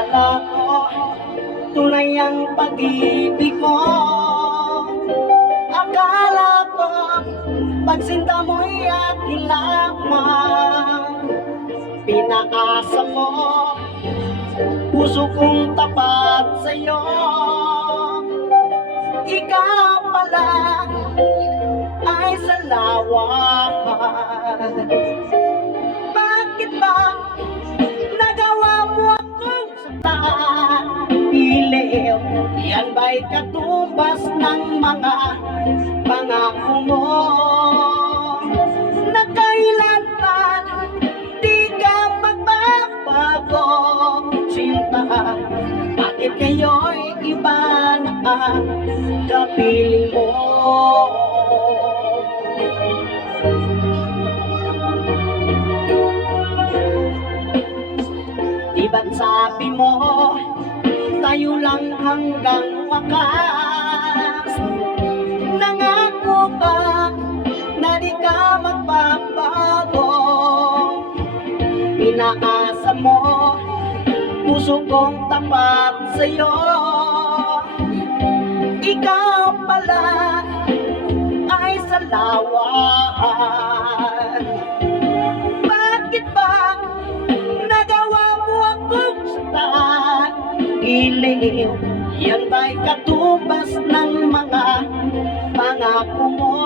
Akala ko tunay ang pag-ibig mo. Akala ko pagsinta mo'y aking lamang. Pinaasa mo puso kong tapat sa'yo. Ikaw pala ay salawan. Bakit ba nagawa mo akong saktan? Iliw, yan ba'y katumbas ng mga pangako mo? Na kailanman di ka magbabago. Sinta, bakit ngayon iba na ang kapiling mo? Di ba't sabi mo tayo lang hanggang wakas? Nangako ka na di ka magbabago. Pinaasa mo puso kong tapat sa'yo. Ikaw pala ay salawan. Bakit ba nagawa mo akong saktan? Iliw, yan ba'y katumbas ng mga pangako mo?